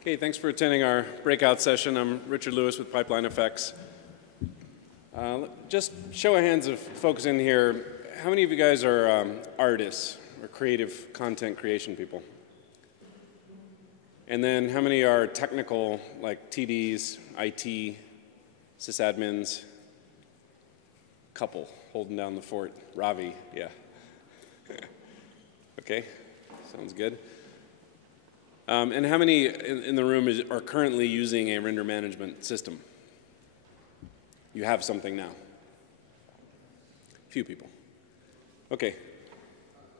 Okay, thanks for attending our breakout session. I'm Richard Lewis with PipelineFX. Just show of hands of folks in here. How many of you guys are artists or creative content creation people? And then how many are technical, like TDs, IT, sysadmins? Couple holding down the fort. Ravi, yeah. Okay, sounds good. And how many in the room are currently using a render management system? You have something now. Few people. Okay.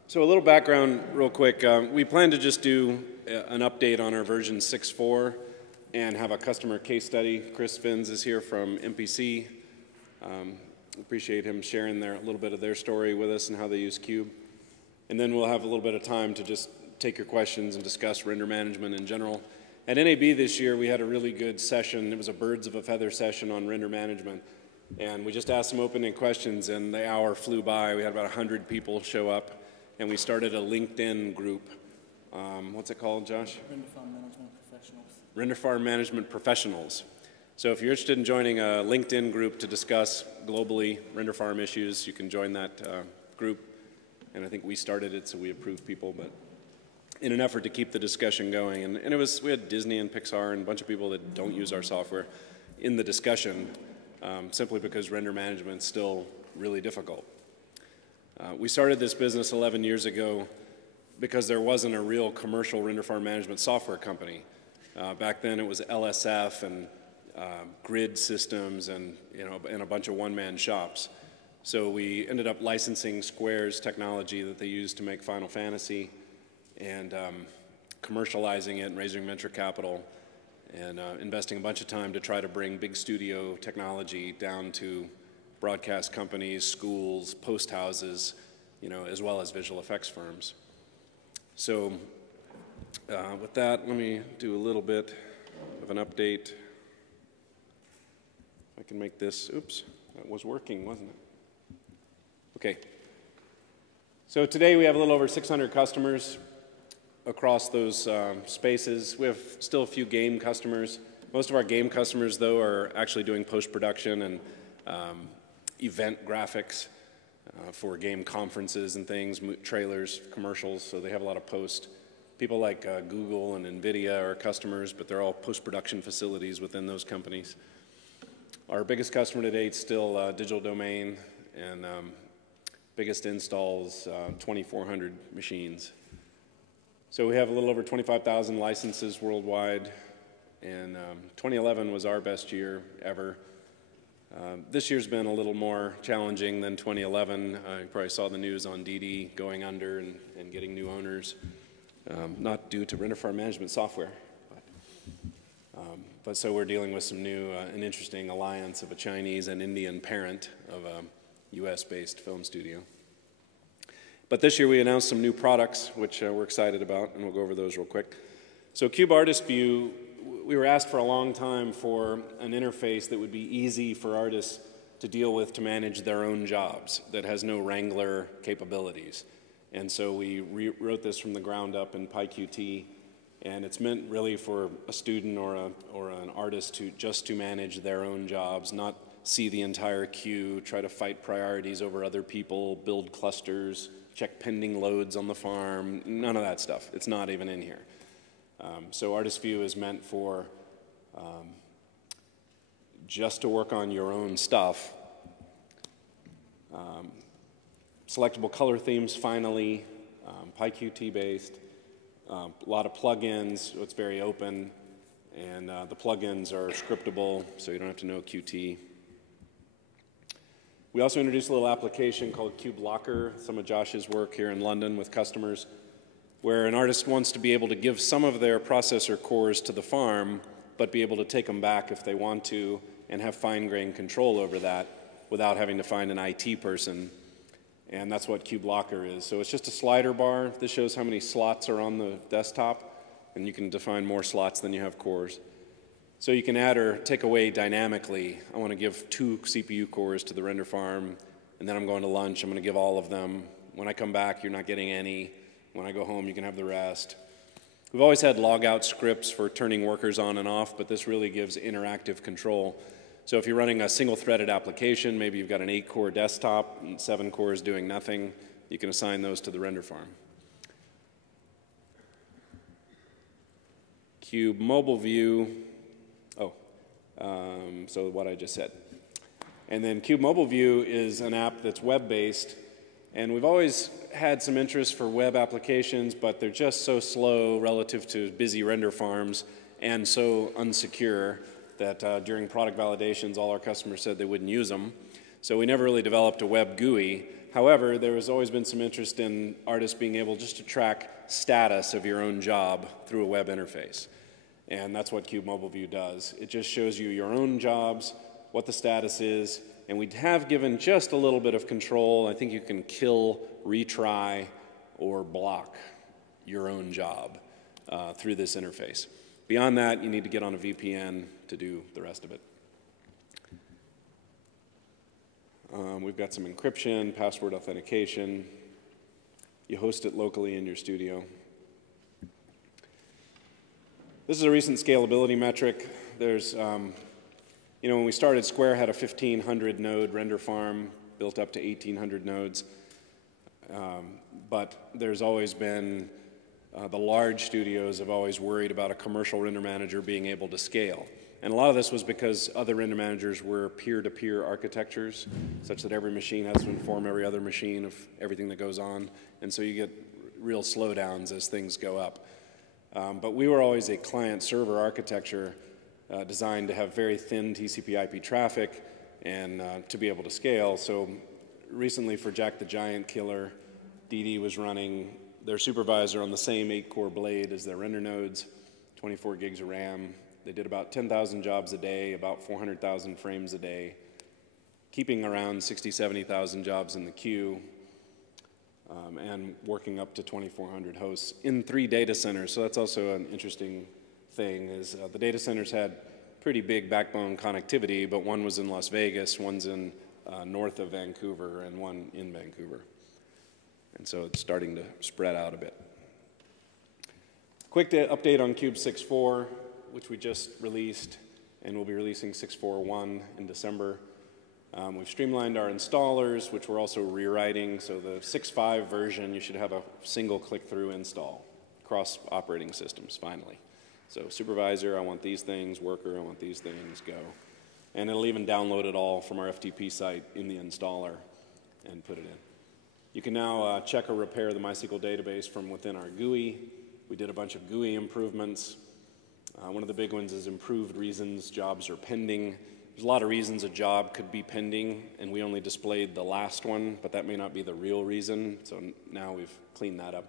So a little background real quick. We plan to just do an update on our version 6.4 and have a customer case study. Chris Finns is here from MPC. Appreciate him sharing a little bit of their story with us and how they use Cube. And then we'll have a little bit of time to just take your questions and discuss render management in general. At NAB this year, we had a really good session. It was a birds of a feather session on render management. And we just asked some open-ended questions, and the hour flew by. We had about 100 people show up, and we started a LinkedIn group. What's it called, Josh? Render Farm Management Professionals. Render Farm Management Professionals. So if you're interested in joining a LinkedIn group to discuss globally render farm issues, you can join that group. And I think we started it, so we approved people, but in an effort to keep the discussion going. And we had Disney and Pixar and a bunch of people that don't use our software in the discussion, simply because render management is still really difficult. We started this business 11 years ago because there wasn't a real commercial render farm management software company. Back then it was LSF and grid systems and a bunch of one-man shops. So we ended up licensing Square's technology that they used to make Final Fantasy and commercializing it and raising venture capital and investing a bunch of time to try to bring big studio technology down to broadcast companies, schools, post houses, as well as visual effects firms. So with that, let me do a little bit of an update. I can make this, oops, that was working, wasn't it? Okay. So today we have a little over 600 customers across those spaces. We have still a few game customers. Most of our game customers, though, are actually doing post-production and event graphics for game conferences and things, trailers, commercials, so they have a lot of post. People like Google and NVIDIA are customers, but they're all post-production facilities within those companies. Our biggest customer to date is still Digital Domain, and biggest installs, 2,400 machines. So we have a little over 25,000 licenses worldwide, and 2011 was our best year ever. This year's been a little more challenging than 2011. You probably saw the news on DD going under and getting new owners, not due to render farm management software. But so we're dealing with some new and interesting alliance of a Chinese and Indian parent of a US-based film studio. But this year we announced some new products, which we're excited about, and we'll go over those real quick. So Cube Artist View, we were asked for a long time for an interface that would be easy for artists to deal with to manage their own jobs, that has no Wrangler capabilities. And so we wrote this from the ground up in PyQt, and it's meant really for a student or an artist to manage their own jobs, not see the entire queue, try to fight priorities over other people, build clusters, check pending loads on the farm, none of that stuff. It's not even in here. So Artist View is meant for just to work on your own stuff. Selectable color themes finally, PyQt based, a lot of plugins, so it's very open, and the plugins are scriptable, so you don't have to know Qt. We also introduced a little application called Cube Locker, some of Josh's work here in London with customers, where an artist wants to be able to give some of their processor cores to the farm, but be able to take them back if they want to, and have fine-grained control over that without having to find an IT person. And that's what Cube Locker is. So it's just a slider bar. This shows how many slots are on the desktop, and you can define more slots than you have cores. So you can add or take away dynamically. I want to give 2 CPU cores to the render farm, and then I'm going to lunch. I'm going to give all of them. When I come back, you're not getting any. When I go home, you can have the rest. We've always had logout scripts for turning workers on and off, but this really gives interactive control. So if you're running a single-threaded application, maybe you've got an 8-core desktop and 7 cores doing nothing, you can assign those to the render farm. Cube mobile view, so what I just said. And then Cube Mobile View is an app that's web-based, and we've always had some interest for web applications, but they're just so slow relative to busy render farms and so unsecure that during product validations, all our customers said they wouldn't use them. So we never really developed a web GUI. However, there has always been some interest in artists being able just to track status of your own job through a web interface. And that's what Cube Mobile View does. It just shows you your own jobs, what the status is, and we have given just a little bit of control. I think you can kill, retry, or block your own job through this interface. Beyond that, you need to get on a VPN to do the rest of it. We've got some encryption, password authentication. You host it locally in your studio. This is a recent scalability metric. There's, when we started, Square had a 1,500 node render farm built up to 1,800 nodes. But there's always been, the large studios have always worried about a commercial render manager being able to scale. And a lot of this was because other render managers were peer-to-peer architectures, such that every machine has to inform every other machine of everything that goes on. And so you get real slowdowns as things go up. But we were always a client-server architecture designed to have very thin TCP/IP traffic and to be able to scale. So recently for Jack the Giant Killer, DD was running their supervisor on the same 8-core blade as their render nodes, 24 gigs of RAM. They did about 10,000 jobs a day, about 400,000 frames a day, keeping around 60,000, 70,000 jobs in the queue, and working up to 2,400 hosts in 3 data centers. So that's also an interesting thing, is the data centers had pretty big backbone connectivity, but one was in Las Vegas, one's in north of Vancouver, and one in Vancouver. And so it's starting to spread out a bit. Quick update on Cube 6.4, which we just released, and we'll be releasing 6.4.1 in December. We've streamlined our installers, which we're also rewriting. So the 6.5 version, you should have a single click-through install across operating systems, finally. So supervisor, I want these things. Worker, I want these things. Go. And it'll even download it all from our FTP site in the installer and put it in. You can now check or repair the MySQL database from within our GUI. We did a bunch of GUI improvements. One of the big ones is improved reasons jobs are pending. There's a lot of reasons a job could be pending, and we only displayed the last one, but that may not be the real reason, so now we've cleaned that up.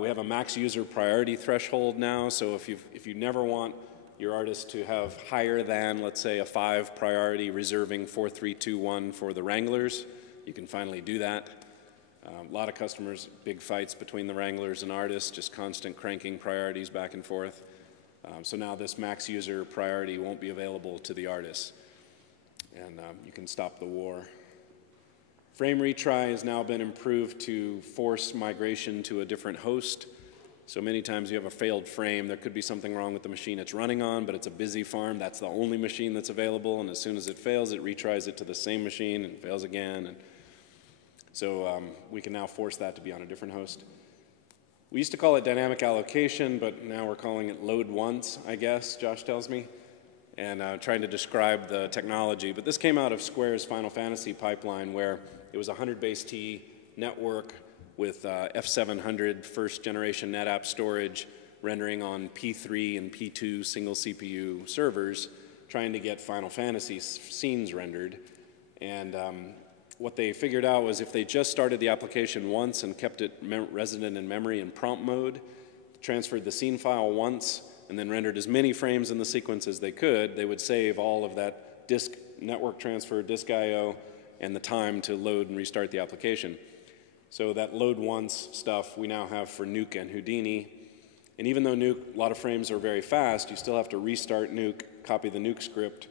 We have a max user priority threshold now, so if you never want your artist to have higher than, let's say, a 5 priority reserving 4.3.2.1 for the Wranglers, you can finally do that. A lot of customers, big fights between the Wranglers and artists, just constant cranking priorities back and forth. So now this max user priority won't be available to the artists, and you can stop the war. Frame retry has now been improved to force migration to a different host. So many times you have a failed frame, there could be something wrong with the machine it's running on, but it's a busy farm, that's the only machine that's available, and as soon as it fails, it retries it to the same machine and fails again. And so we can now force that to be on a different host. We used to call it dynamic allocation, but now we're calling it load once, I guess, Josh tells me, and trying to describe the technology. But this came out of Square's Final Fantasy pipeline, where it was a 100 base T network with F700 first generation NetApp storage rendering on P3 and P2 single CPU servers, trying to get Final Fantasy scenes rendered. And what they figured out was if they just started the application once and kept it resident in memory in prompt mode, transferred the scene file once, and then rendered as many frames in the sequence as they could, they would save all of that disk network transfer, disk I/O, and the time to load and restart the application. So that load once stuff we now have for Nuke and Houdini. And even though Nuke, a lot of frames are very fast, you still have to restart Nuke, copy the Nuke script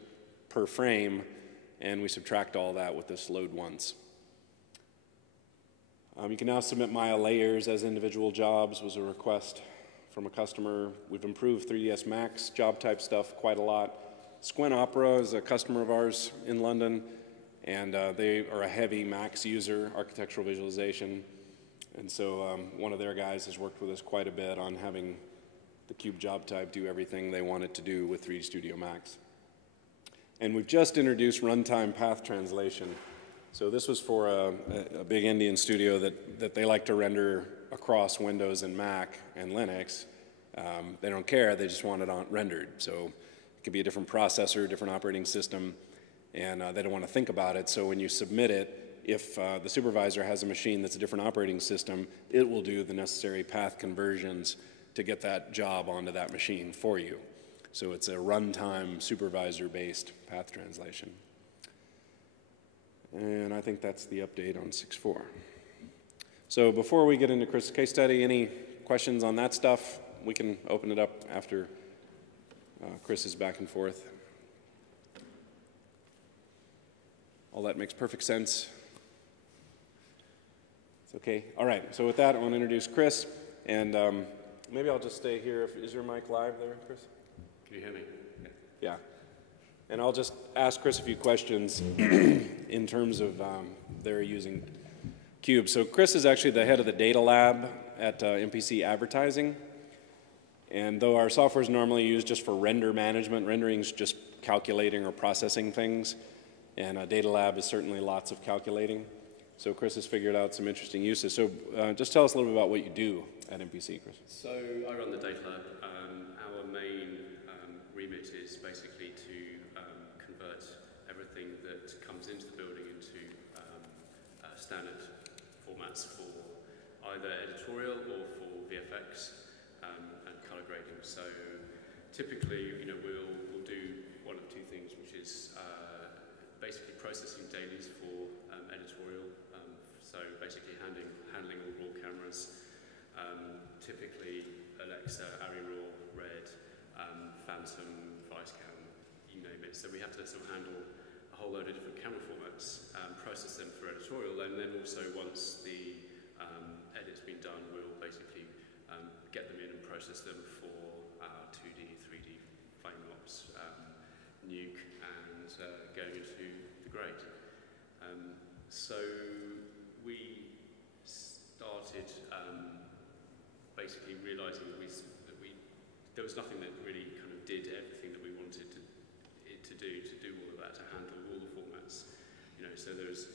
per frame, and we subtract all that with this load once. You can now submit Maya layers as individual jobs, was a request from a customer. We've improved 3ds Max job type stuff quite a lot. Squint Opera is a customer of ours in London, and they are a heavy Max user, architectural visualization. And so one of their guys has worked with us quite a bit on having the cube job type do everything they want it to do with 3D Studio Max. And we've just introduced runtime path translation. So this was for a big Indian studio that they like to render across Windows and Mac and Linux. They don't care, they just want it rendered. So it could be a different processor, different operating system, and they don't want to think about it. So when you submit it, if the supervisor has a machine that's a different operating system, it will do the necessary path conversions to get that job onto that machine for you. So it's a runtime supervisor-based path translation. And I think that's the update on 6.4. So before we get into Chris' case study, any questions on that stuff? We can open it up after Chris's back and forth. All that makes perfect sense. It's okay. All right, so with that, I want to introduce Chris, and maybe I'll just stay here. Is your mic live there, Chris? Can you hear me? Yeah. And I'll just ask Chris a few questions in terms of their using Cube. So Chris is actually the head of the data lab at MPC Advertising. And though our software is normally used just for render management, rendering is just calculating or processing things. And data lab is certainly lots of calculating. So Chris has figured out some interesting uses. So just tell us a little bit about what you do at MPC, Chris. So I run the data lab. Our main remit is basically to convert everything that comes into the building into standard formats for either editorial or for VFX and color grading. So typically, we'll do one of two things, which is basically processing dailies for editorial. So basically handling all raw cameras. Typically Alexa, Arri Raw, Red, Phantom, Vicecam, you name it. So we have to sort of handle a whole load of different camera formats, process them for editorial, and then also once the edit's been done, we'll basically get them in and process them for 2D, 3D, frame ops, nuke, and going into the grade. So we started basically realizing that there was nothing that really kind of did everything that we wanted it to do all of that, to handle all the formats. So there's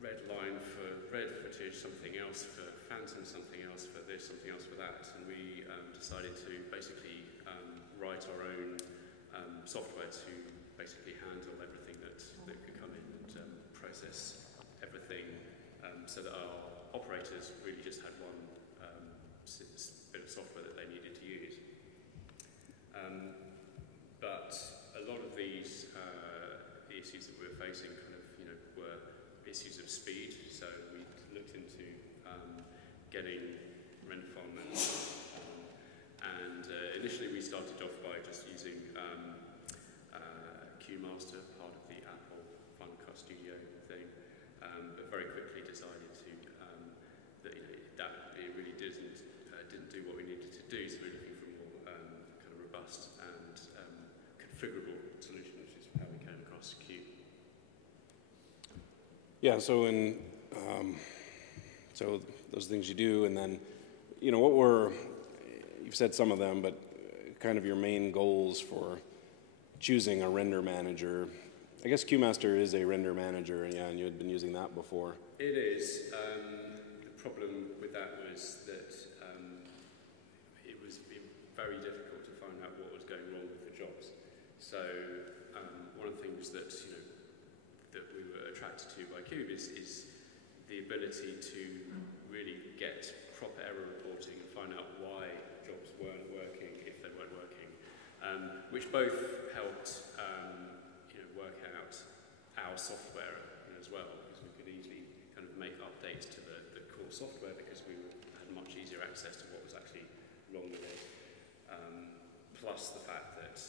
red line for red footage, something else for Phantom, something else for this, something else for that, and we decided to basically write our own software to basically handle everything that could come in and process everything, so that our operators really just had one bit of software that they needed to use. But a lot of these the issues that we were facing were issues of speed. So we looked into getting render farmers, and initially we started off by just using QMaster, part of the Apple Final Cut Studio thing, but very quickly decided to that it really didn't do what we needed to do. So we're looking for more kind of robust and configurable solution, which is how we came across Cube. Yeah, so so those things you do, and then, what were, you've said some of them, but kind of your main goals for choosing a render manager. I guess QMaster is a render manager, yeah, and you had been using that before. It is. The problem with that was that it was very difficult to find out what was going wrong with the jobs. So one of the things that that we were attracted to by Cube is the ability to really get proper error reporting and find out why jobs weren't working, if they weren't working, which both helped work out our software as well, because we could easily kind of make updates to the core software because we had much easier access to what was actually wrong with it. Plus the fact that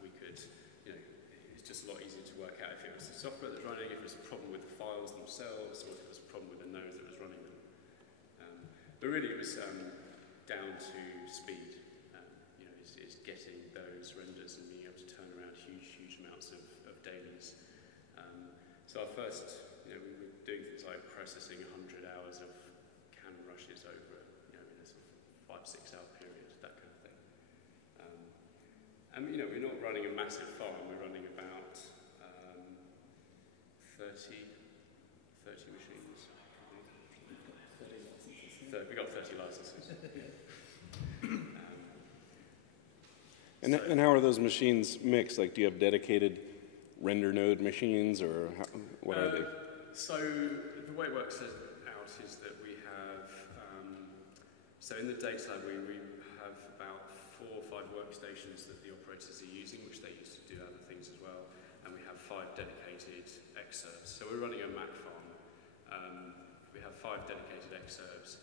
we could, it's just a lot easier to work out if it was the software that's running, if it was a problem with the files themselves, or if it was a problem with the node that was running them. But really it was down to speed. You know, is getting those renders and being able to turn around huge amounts of dailies. So our first, you know, we were doing things like processing 100 hours of can rushes over, you know, in a sort of 5-6 hour period, that kind of thing. And you know, we're not running a massive farm. We're running about 30 machines. 30 licenses. We've got 30 licenses. And how are those machines mixed? Like, do you have dedicated render node machines, or what are they? So the way it works out is that we have, so in the data lab we have about 4 or 5 workstations that the operators are using, which they use to do other things as well, and we have 5 dedicated excerpts. So we're running a Mac farm. We have 5 dedicated excerpts,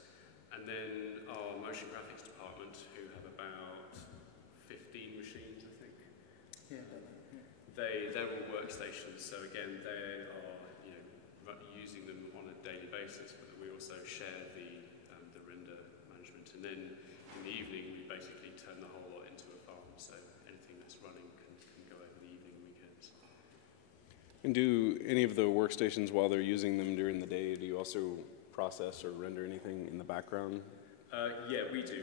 and then our motion graphics department, who have about 15 machines, I think. Yeah. They're all workstations, so again, they are, you know, using them on a daily basis, but we also share the render management. And then in the evening, we basically turn the whole lot into a farm, so anything that's running can go over the evening and weekends. And do any of the workstations, while they're using them during the day, do you also process or render anything in the background? Yeah, we do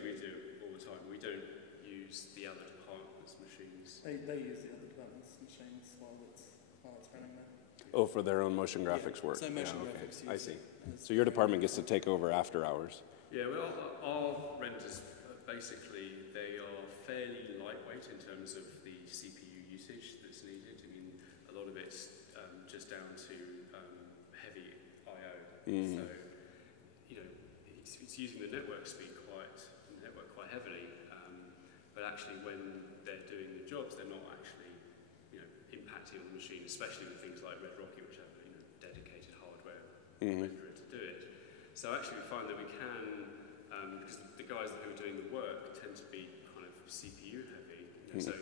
all the time. We don't use the other departments' machines. They use the other department's machines while it's running there. Oh, for their own motion graphics work. So motion yeah, graphics. I see. So your department gets to take over after hours. Yeah, well, our renders, basically, they are fairly lightweight in terms of the CPU usage that's needed. I mean, a lot of it's just down to heavy I/O. So, you know, it's using the network speed quite heavily. But actually, when they're doing the jobs, they're not actually, you know, impacting on the machine, especially with things like Red Rocket, which have, you know, dedicated hardware renderer to do it. So actually, we find that we can, because the guys who are doing the work tend to be kind of CPU heavy. You know, so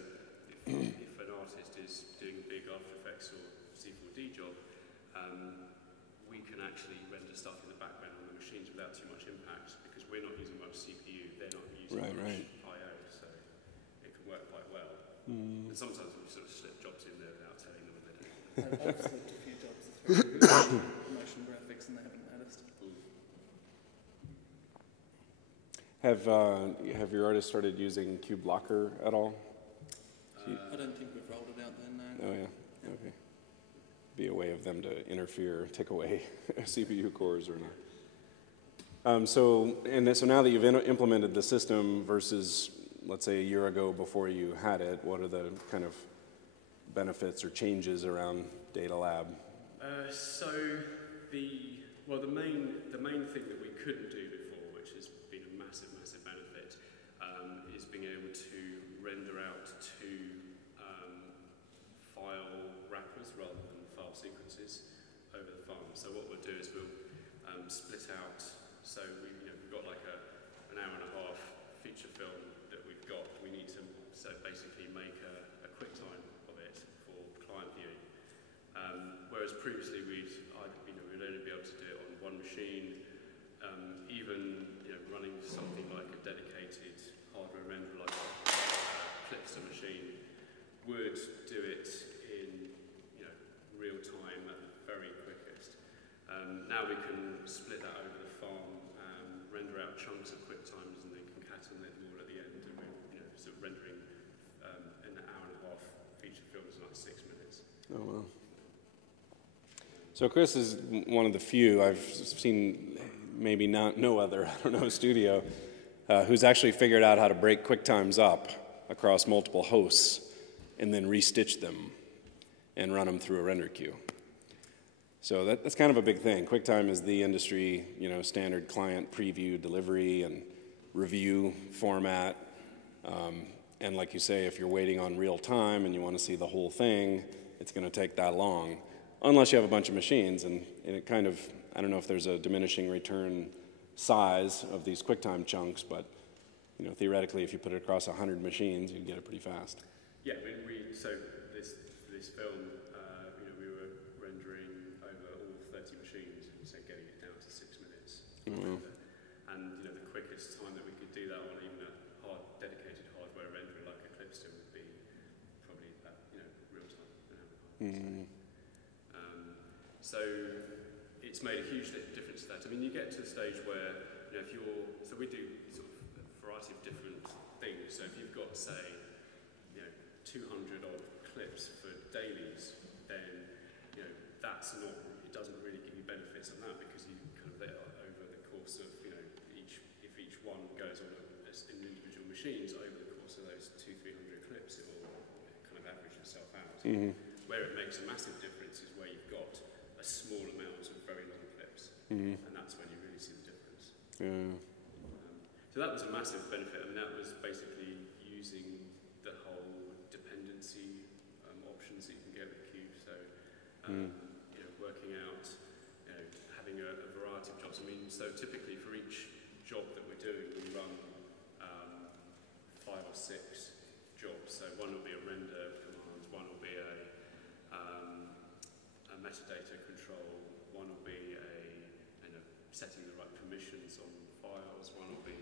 if an artist is doing a big After Effects or C4D job, we can actually render stuff in the background on the machines without too much impact, because we're not using much CPU, they're not using much I/O, so it can work quite well. And sometimes we sort of slip jobs in there without telling them what they're doing. I've slipped a few jobs through motion graphics and they haven't noticed. Have your artists started using Cube Blocker at all? I don't think we've rolled it out there, no. Oh yeah, okay. Be a way of them to interfere, take away CPU cores or not. So now that you've implemented the system versus, let's say, a year ago before you had it, what are the kind of benefits or changes around Data Lab? So the main thing that we couldn't do before, which has been a massive benefit, is being able to render out to file wrappers rather than file sequences over the farm. So what we'll do is we'll split out. So we've got like an hour and a half feature film that we've got. We need to basically make a QuickTime of it for client viewing. Whereas previously we'd only be able to do it on one machine. Even running something like a dedicated hardware renderer like a Clipster machine would do it in real time at the very quickest. Now we can split that over the farm, render out chunks of QuickTimes, and then concatenate them all at the end, and we're sort of rendering an hour and a half feature films in like 6 minutes. Oh wow. So Chris is one of the few I've seen, maybe no other, studio, who's actually figured out how to break QuickTimes up across multiple hosts and then restitch them and run them through a render queue. So that's kind of a big thing. QuickTime is the industry, standard client preview, delivery, and review format. And like you say, if you're waiting on real time and you want to see the whole thing, it's going to take that long. Unless you have a bunch of machines, and it kind of, I don't know if there's a diminishing return size of these QuickTime chunks, but theoretically, if you put it across 100 machines, you'd get it pretty fast. Yeah, so this film, we were rendering over all 30 machines, and so getting it down to 6 minutes. And the quickest time that we could do that on even a dedicated hardware renderer like Eclipse would be probably real time. So it's made a huge difference to that. I mean, you get to the stage where if so we do sort of a variety of different things. So if you've got, say, 200 odd clips for dailies, then that's not. It doesn't really give you benefits on that because you kind of over the course of if each one goes on in individual machines over the course of those 200-300 clips, it will kind of average itself out. Where it makes a massive difference is where you've got a small amount of very long clips, and that's when you really see the difference. So that was a massive benefit. I mean, that was basically using the whole dependency options that you can get with Cube. So, working out, having a variety of jobs. I mean, so typically for each job that we're doing, we run 5 or 6 jobs. So one will be a render command, one will be a metadata control, one will be setting the right permissions on files, one will be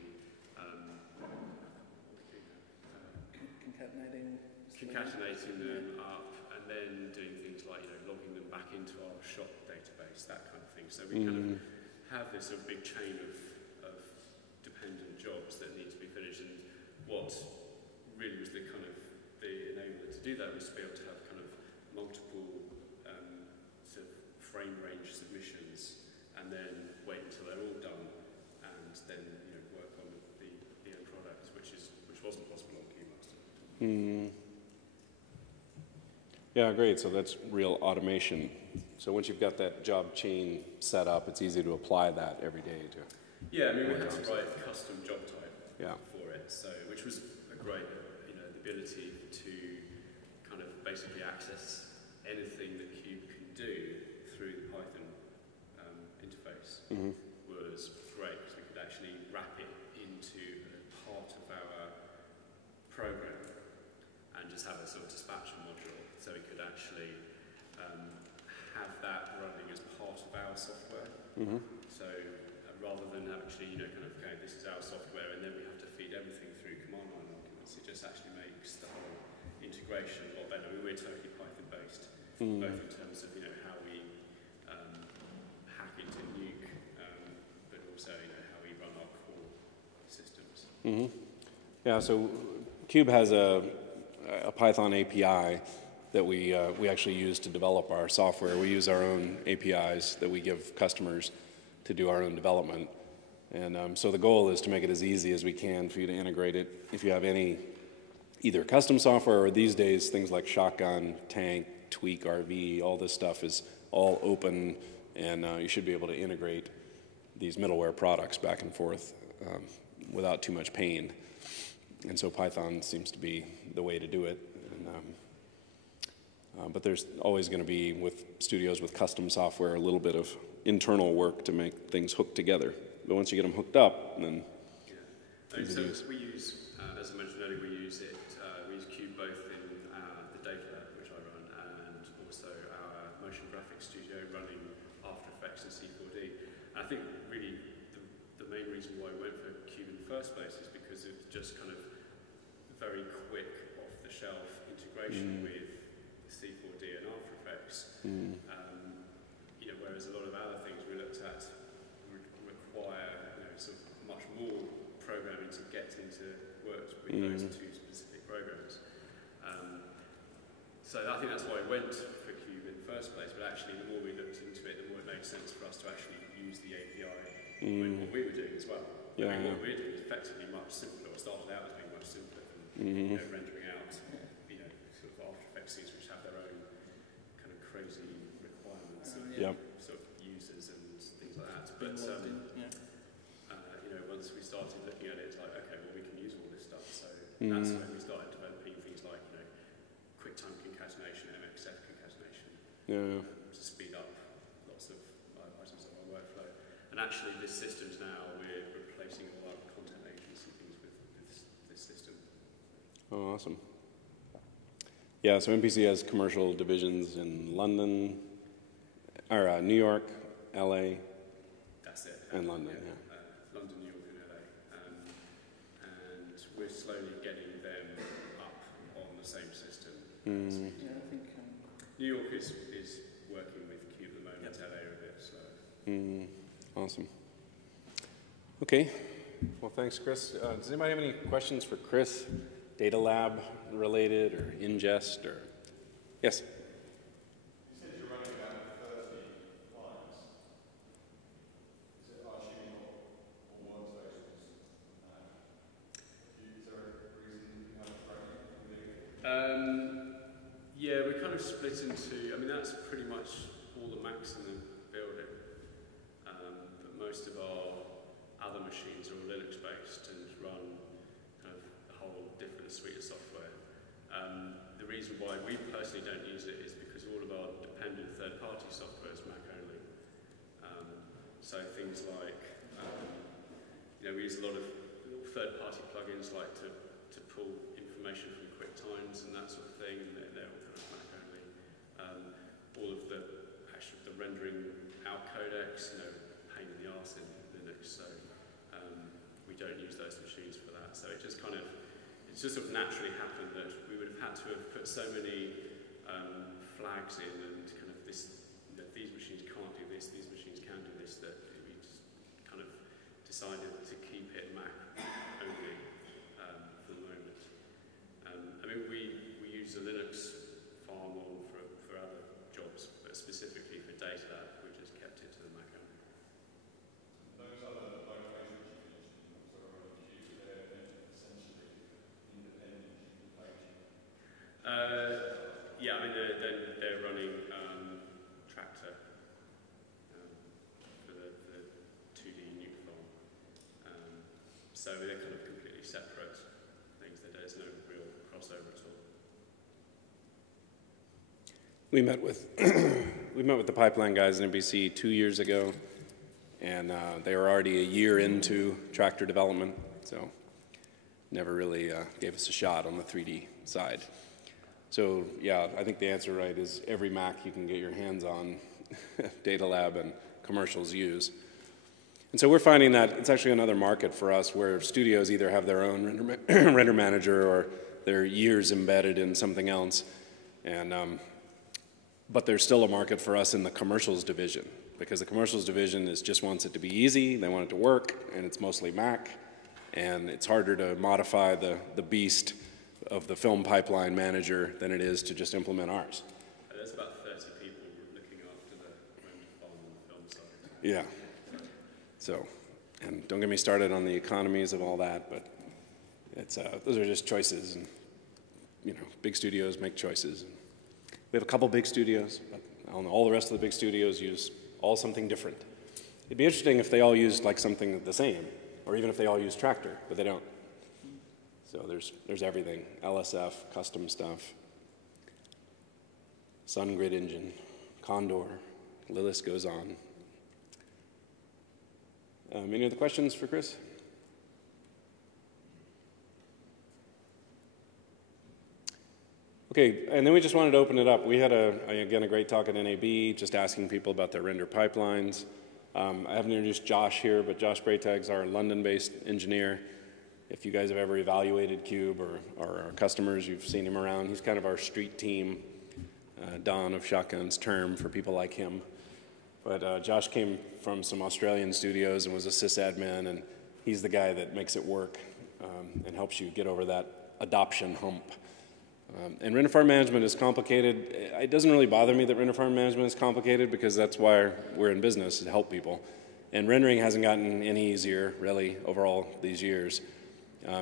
concatenating them up, and then doing things like logging them back into our shop database, that kind of thing. So we kind of have this sort of big chain of dependent jobs that need to be finished. And what really was the enabler to do that was to be able to have kind of multiple sort of frame range submissions, and then wait until they're all done, and then work on the end product, which wasn't possible on Cubemaster. Yeah, great. So that's real automation. So once you've got that job chain set up, it's easy to apply that every day to. Yeah, I mean, we had to write a custom job type for it, so which was a great, the ability to kind of basically access anything that Cube can do through the Python interface was great, because we could actually wrap it into a part of our program and just have a sort of dispatcher module, so we could actually have that running as part of our software. So rather than actually, kind of going, this is our software, and then we have to feed everything through command line arguments, it just actually makes the whole integration a lot better. I mean, we're totally Python based, both in terms of how we hack into Nuke, but also how we run our core systems. Yeah, so Cube has a Python API that we actually use to develop our software. We use our own APIs that we give customers to do our own development. And so the goal is to make it as easy as we can for you to integrate it. If you have any either custom software or these days things like Shotgun, Tank, Tweak, RV, all this stuff is all open, and you should be able to integrate these middleware products back and forth without too much pain. And so Python seems to be the way to do it. But there's always going to be, with studios with custom software, a little bit of internal work to make things hook together. But once you get them hooked up, then so we use, as I mentioned earlier, we use Cube both in the data lab, which I run, and also our motion graphics studio running After Effects and C4D. I think really the main reason why we went for Cube in the first place is because it's just kind of very quick, off-the-shelf integration with C4D and After Effects. Whereas a lot of other things we looked at require sort of much more programming to get into work with those two specific programs. So I think that's why we went for Cube in the first place, but actually the more we looked into it, the more it made sense for us to actually use the API with what we were doing as well. I mean, what we're doing is effectively much simpler, or started out as being much simpler than rendering out sort of After Effects scenes which have their own kind of crazy requirements of sort of users and things like that. But once we started looking at it, it's like, okay, well, we can use all this stuff. So that's when we started developing things like QuickTime concatenation, MXF concatenation, to speed up lots of items of our workflow. And actually, this system's now, we're replacing all our content agents and things with this system. Oh, awesome. Yeah, so MPC has commercial divisions in London, or New York, LA, That's it. and London, London, New York, and LA. Yeah, I think New York is working with Cube at the moment, LA a bit, so. Awesome. Okay. Well, thanks, Chris. Does anybody have any questions for Chris? Data lab related or ingest or? Yes? You said you're running about 30 clients. Is it archiving or workstations? Is there a reason you have training? Yeah, we're kind of split into, I mean, that's pretty much all the Macs in the building. But most of our other machines are all Linux-based and run kind of a whole different suite of software. The reason why we personally don't use it is because all of our dependent third-party software is Mac only. So things like, we use a lot of third-party plugins like to pull information from QuickTimes and that sort of thing, and they're all kind of Mac only. All of the rendering out codecs, pain in the arse in Linux, so we don't use those machines for that. So it's just sort of naturally happened that we would have had to have put so many flags in and kind of that these machines can't do this, these machines can do this, that we just kind of decided to keep it Mac only for the moment. I mean, we use the Linux far more for other jobs, but specifically for data lab, we just kept it to the Mac only. Those other locations you mentioned, sort of Qs, they're essentially independent paging. Yeah, I mean, they're running Tractor for the 2D Nucleon. So they're kind of completely separate things. There's no real crossover at all. We met with the pipeline guys in NBC 2 years ago, and they were already a year into Tractor development, so never really gave us a shot on the 3D side. So yeah, I think the answer right is every Mac you can get your hands on, Data Lab and commercials use. And so we're finding that it's actually another market for us where studios either have their own render manager or they're years embedded in something else. And, but there's still a market for us in the commercials division, because the commercials division just wants it to be easy, they want it to work, and it's mostly Mac, and it's harder to modify the beast of the film pipeline manager than it is to just implement ours. There's about 30 people looking after the render farm on the film side. Yeah. So, and don't get me started on the economies of all that, but it's those are just choices, and big studios make choices. We have a couple big studios, but all the rest of the big studios use all something different. It'd be interesting if they all used like something the same, or even if they all use Tractor, but they don't. So there's everything, LSF, custom stuff, SunGrid engine, Condor, the list goes on. Any other questions for Chris? Okay, and then we just wanted to open it up. We had, again, a great talk at NAB, just asking people about their render pipelines. I haven't introduced Josh here, but Josh Braytag's our London-based engineer. If you guys have ever evaluated Cube or our customers, you've seen him around. He's kind of our street team, Don of Shotgun's term for people like him. But Josh came from some Australian studios and was a sysadmin, and he's the guy that makes it work and helps you get over that adoption hump. And render farm management is complicated. It doesn't really bother me that render farm management is complicated, because that's why we're in business, to help people. And rendering hasn't gotten any easier, really, over all these years.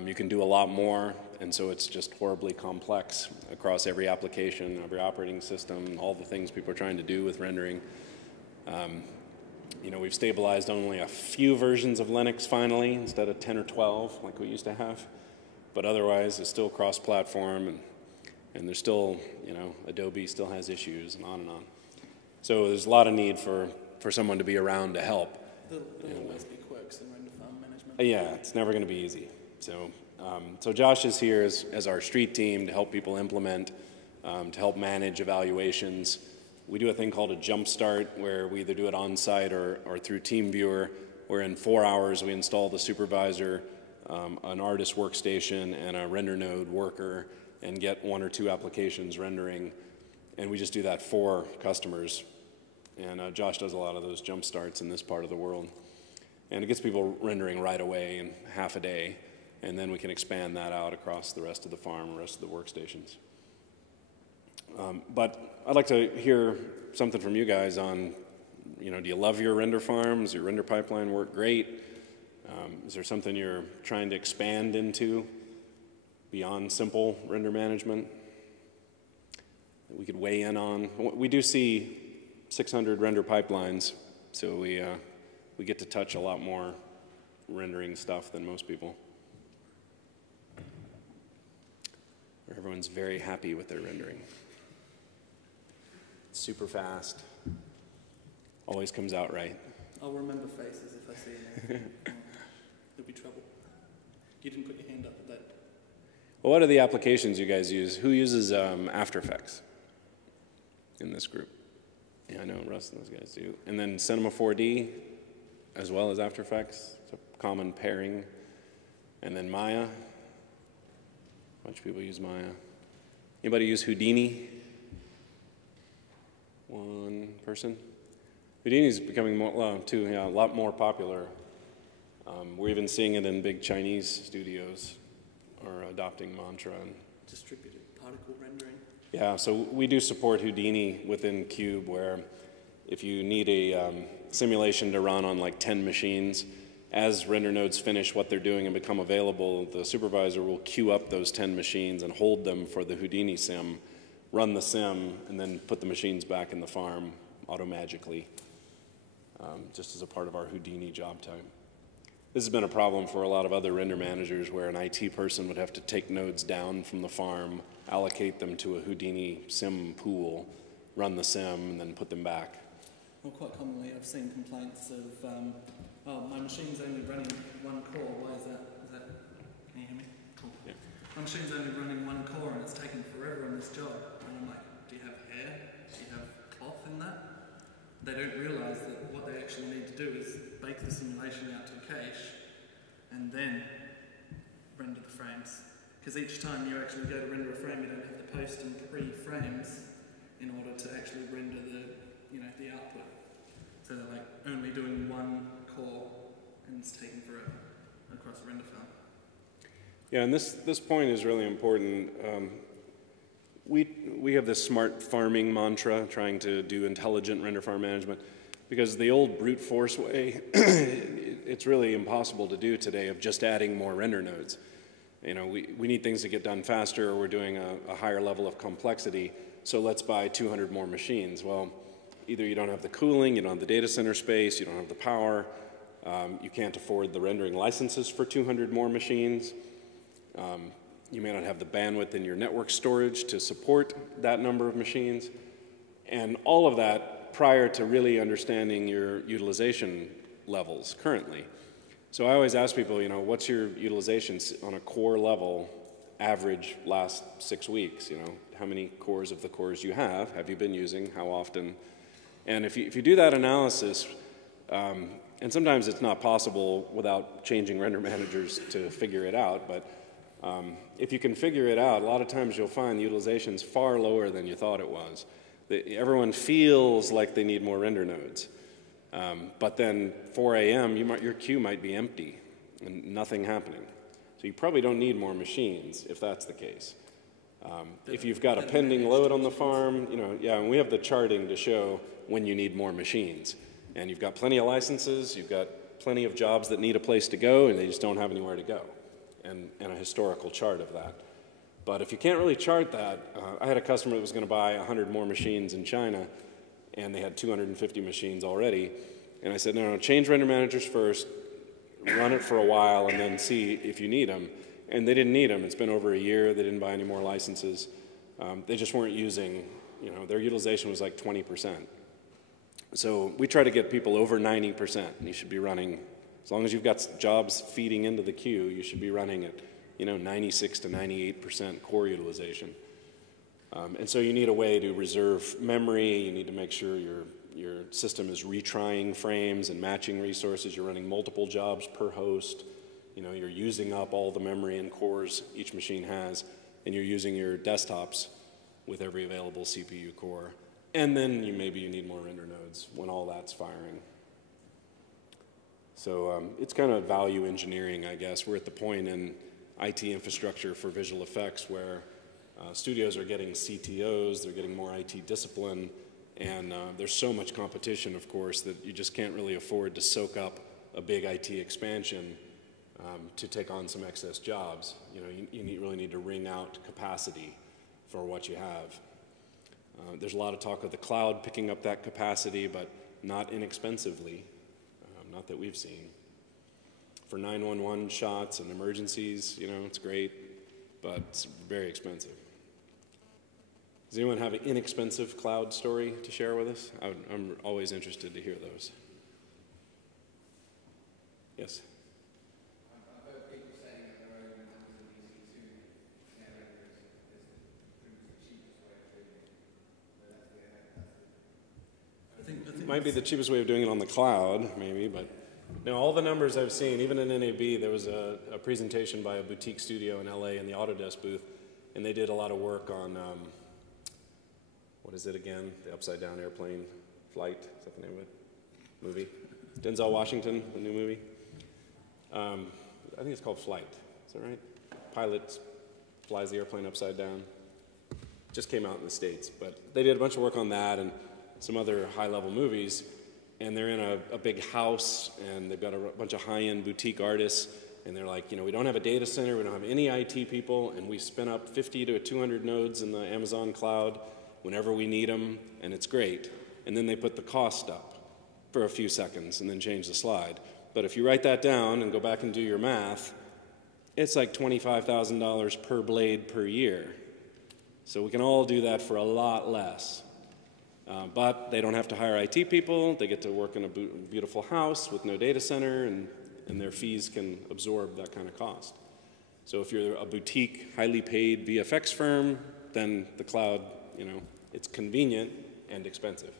You can do a lot more, and so it's just horribly complex across every application, every operating system, all the things people are trying to do with rendering. We've stabilized only a few versions of Linux finally, instead of 10 or 12 like we used to have. But otherwise, it's still cross-platform, and there's still, Adobe still has issues, and on and on. So there's a lot of need for someone to be around to help. There'll always be quirks in render farm management. Yeah, it's never going to be easy. So Josh is here as our street team to help people implement, to help manage evaluations. We do a thing called a jump start, where we either do it on site or through TeamViewer, where in 4 hours we install the supervisor, an artist workstation and a render node worker and get 1 or 2 applications rendering. And we just do that for customers. And Josh does a lot of those jump starts in this part of the world. And it gets people rendering right away in half a day. And then we can expand that out across the rest of the farm and the rest of the workstations. But I'd like to hear something from you guys on, do you love your render farm? Does your render pipeline work great? Is there something you're trying to expand into beyond simple render management that we could weigh in on? We do see 600 render pipelines, so we get to touch a lot more rendering stuff than most people. Everyone's very happy with their rendering. It's super fast. Always comes out right. I'll remember faces if I see anything. There'll be trouble. You didn't put your hand up at that. Well, what are the applications you guys use? Who uses After Effects in this group? Yeah, I know Russ and those guys do. And then Cinema 4D as well as After Effects. It's a common pairing. And then Maya. A bunch of people use Maya. Anybody use Houdini? One person? Houdini's becoming a lot more popular. We're even seeing it in big Chinese studios are adopting Mantra. Distributed particle rendering. Yeah, so we do support Houdini within Cube, where if you need a simulation to run on like 10 machines, as render nodes finish what they're doing and become available, the supervisor will queue up those 10 machines and hold them for the Houdini sim, run the sim, and then put the machines back in the farm automagically, just as a part of our Houdini job time. This has been a problem for a lot of other render managers where an IT person would have to take nodes down from the farm, allocate them to a Houdini sim pool, run the sim, and then put them back. Well, quite commonly I've seen complaints of, oh, my machine's only running 1 core. Why is that? Can you hear me? Cool. Yeah. My machine's only running 1 core and it's taking forever on this job. And I'm like, do you have air? Do you have cloth in that? They don't realize that what they actually need to do is bake the simulation out to a cache and then render the frames. Because each time you actually go to render a frame, you don't have to post and pre-frames in order to actually render the output. So they're like only doing 1 core and it's taking forever across a render farm. Yeah, and this point is really important. We have this smart farming mantra, trying to do intelligent render farm management, because the old brute force way, it's really impossible to do today of just adding more render nodes. We need things to get done faster, or we're doing a higher level of complexity, so let's buy 200 more machines. Well, either you don't have the cooling, you don't have the data center space, you don't have the power, you can't afford the rendering licenses for 200 more machines. You may not have the bandwidth in your network storage to support that number of machines. And all of that prior to really understanding your utilization levels currently. So I always ask people, what's your utilization on a core level average last 6 weeks? How many cores of the cores you have you been using, how often? And if you do that analysis, and sometimes it's not possible without changing render managers to figure it out, but if you can figure it out, a lot of times you'll find the utilization's far lower than you thought it was. Everyone feels like they need more render nodes. But then 4 a.m., your queue might be empty and nothing happening. So you probably don't need more machines if that's the case. If you've got a pending load on the farm, and we have the charting to show when you need more machines. And you've got plenty of licenses, you've got plenty of jobs that need a place to go, and they just don't have anywhere to go. And a historical chart of that. But if you can't really chart that, I had a customer that was going to buy 100 more machines in China, and they had 250 machines already. And I said, no, change render managers first, run it for a while, and then see if you need them. And they didn't need them. It's been over a year. They didn't buy any more licenses. They just weren't using, their utilization was like 20%. So we try to get people over 90%, and you should be running, as long as you've got jobs feeding into the queue, you should be running at 96 to 98% core utilization. And so you need a way to reserve memory. You need to make sure your system is retrying frames and matching resources. You're running multiple jobs per host. You know, you're using up all the memory and cores each machine has, and you're using your desktops with every available CPU core. And then maybe you need more render nodes when all that's firing. So it's kind of value engineering, I guess. We're at the point in IT infrastructure for visual effects where studios are getting CTOs, they're getting more IT discipline, and there's so much competition, of course, that you just can't really afford to soak up a big IT expansion to take on some excess jobs. You know, you really need to wring out capacity for what you have. There's a lot of talk of the cloud picking up that capacity, but not inexpensively, not that we've seen. For 911 shots and emergencies, you know, it's great, but it's very expensive. Does anyone have an inexpensive cloud story to share with us? I'm always interested to hear those. Yes? I've heard people setting up their own Amazon EC2 snare renders is the cheapest way of doing it. I think It might be the cheapest way of doing it on the cloud, maybe, but no, all the numbers I've seen, even in NAB, there was a presentation by a boutique studio in LA in the Autodesk booth, and they did a lot of work on, what is it again? The upside down airplane flight, is that the name of it? Movie? Denzel Washington, the new movie? I think it's called Flight, is that right? Pilot flies the airplane upside down. Just came out in the States, but they did a bunch of work on that and some other high-level movies, and they're in a big house, and they've got a bunch of high-end boutique artists, and they're like, you know, we don't have a data center, we don't have any IT people, and we spin up 50 to 200 nodes in the Amazon cloud whenever we need them, and it's great. And then they put the cost up for a few seconds and then change the slide. But if you write that down and go back and do your math, it's like $25,000 per blade per year. So we can all do that for a lot less. But they don't have to hire IT people. They get to work in a beautiful house with no data center, and their fees can absorb that kind of cost. So if you're a boutique, highly paid VFX firm, then the cloud, you know, it's convenient and expensive.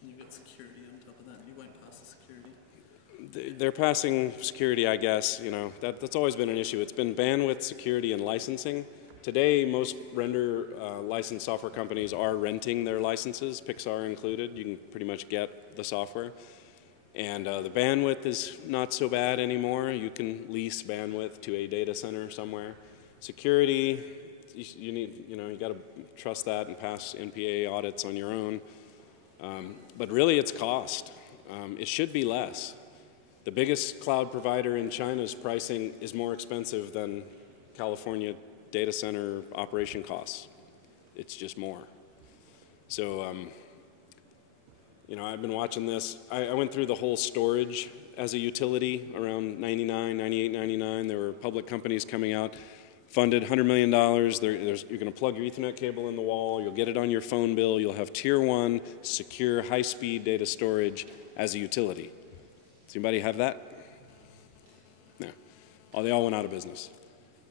And you've got security on top of that. You won't pass the security. They're passing security, I guess. You know, that's always been an issue. It's been bandwidth, security, and licensing. Today, most render licensed software companies are renting their licenses, Pixar included. You can pretty much get the software. And the bandwidth is not so bad anymore. You can lease bandwidth to a data center somewhere. Security, you need, you know, you got to trust that and pass NPA audits on your own. But really, it's cost. It should be less. The biggest cloud provider in China's pricing is more expensive than California data center operation costs. It's just more. So, you know, I've been watching this. I went through the whole storage as a utility around 99, 98, 99. There were public companies coming out, funded $100 million. You're going to plug your Ethernet cable in the wall. You'll get it on your phone bill. You'll have tier 1, secure, high-speed data storage as a utility. Does anybody have that? No. Oh, they all went out of business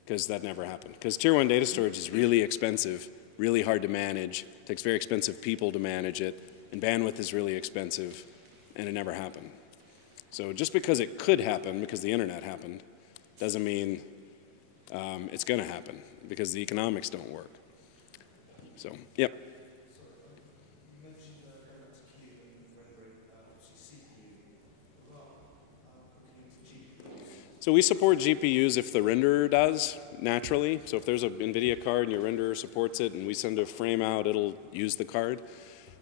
because that never happened. Because tier 1 data storage is really expensive, really hard to manage, takes very expensive people to manage it, and bandwidth is really expensive, and it never happened. So just because it could happen, because the internet happened, doesn't mean it's going to happen, because the economics don't work. So, yep. So we support GPUs if the renderer does, naturally. So if there's an NVIDIA card and your renderer supports it and we send a frame out, it'll use the card.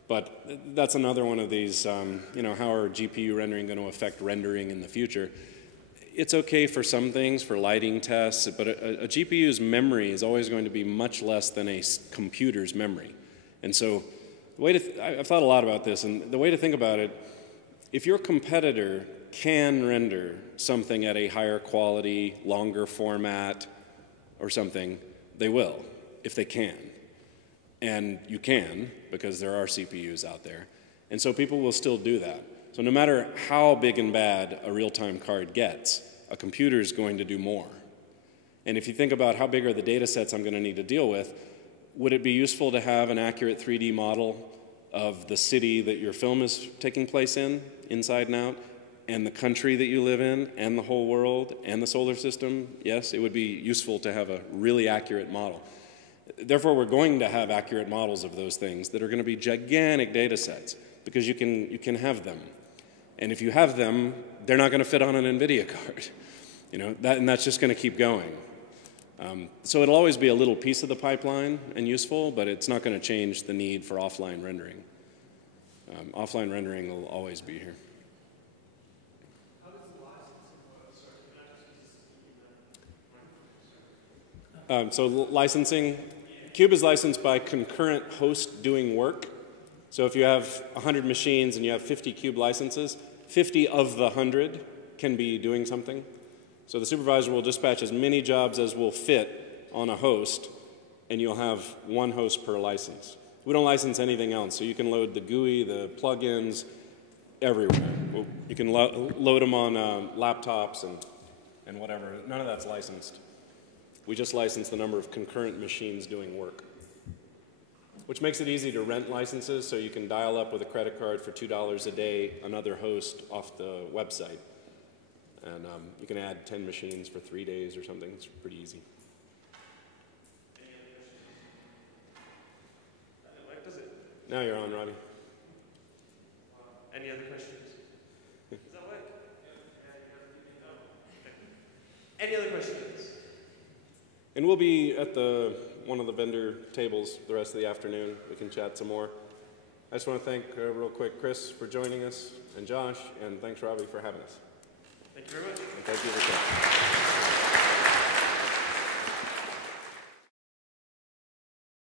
But that's another one of these, you know, how are GPU rendering going to affect rendering in the future? It's okay for some things, for lighting tests, but a GPU's memory is always going to be much less than a computer's memory. And so the way to I've thought a lot about this, and the way to think about it, if your competitor can render something at a higher quality, longer format, or something, they will, if they can. And you can, because there are CPUs out there. And so people will still do that. So no matter how big and bad a real-time card gets, a computer is going to do more. And if you think about how big are the data sets I'm going to need to deal with, would it be useful to have an accurate 3D model of the city that your film is taking place in, inside and out, and the country that you live in and the whole world and the solar system, yes, it would be useful to have a really accurate model. Therefore, we're going to have accurate models of those things that are going to be gigantic data sets because you can have them. And if you have them, they're not going to fit on an NVIDIA card. You know, and that's just going to keep going. So it'll always be a little piece of the pipeline and useful, but it's not going to change the need for offline rendering. Offline rendering will always be here. So licensing, Cube is licensed by concurrent host doing work. So if you have 100 machines and you have 50 Cube licenses, 50 of the 100 can be doing something. So the supervisor will dispatch as many jobs as will fit on a host, and you'll have one host per license. We don't license anything else, so you can load the GUI, the plugins, everywhere. You can load them on laptops and whatever. None of that's licensed. We just license the number of concurrent machines doing work, which makes it easy to rent licenses, so you can dial up with a credit card for $2 a day another host off the website. And you can add 10 machines for 3 days or something. It's pretty easy. Does it? Now you're on, Robbie. Any other questions? Does that work? Any other questions? And we'll be at one of the vendor tables the rest of the afternoon. We can chat some more. I just want to thank, real quick, Chris for joining us, and Josh, and thanks, Robbie, for having us. Thank you very much. And thank you for coming.